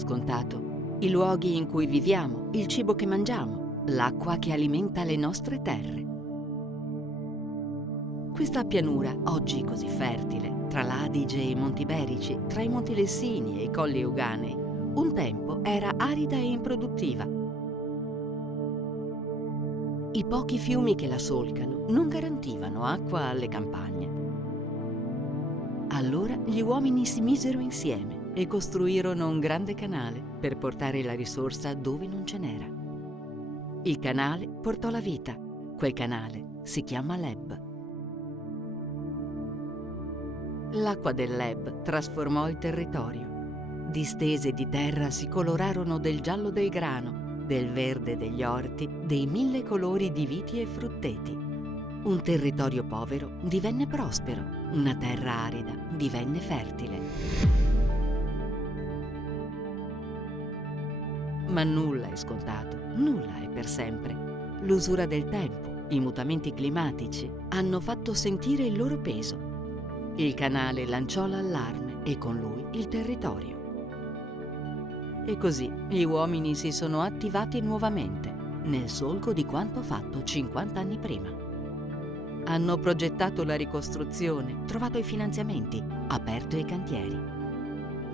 scontato, i luoghi in cui viviamo, il cibo che mangiamo, l'acqua che alimenta le nostre terre. Questa pianura, oggi così fertile, tra l'Adige e i Monti Iberici, tra i Monti Lessini e i Colli Euganei, un tempo era arida e improduttiva. I pochi fiumi che la solcano non garantivano acqua alle campagne. Allora gli uomini si misero insieme e costruirono un grande canale per portare la risorsa dove non ce n'era. Il canale portò la vita. Quel canale si chiama Leb. L'acqua del Leb trasformò il territorio. Distese di terra si colorarono del giallo del grano, del verde degli orti, dei 1000 colori di viti e frutteti. Un territorio povero divenne prospero, una terra arida divenne fertile. Ma nulla è scontato, nulla è per sempre. L'usura del tempo, i mutamenti climatici hanno fatto sentire il loro peso. Il canale lanciò l'allarme e con lui il territorio. E così gli uomini si sono attivati nuovamente, nel solco di quanto fatto 50 anni prima. Hanno progettato la ricostruzione, trovato i finanziamenti, aperto i cantieri.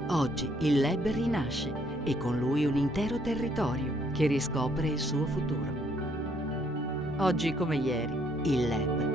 Oggi il Leb rinasce e con lui un intero territorio che riscopre il suo futuro. Oggi come ieri, il Leb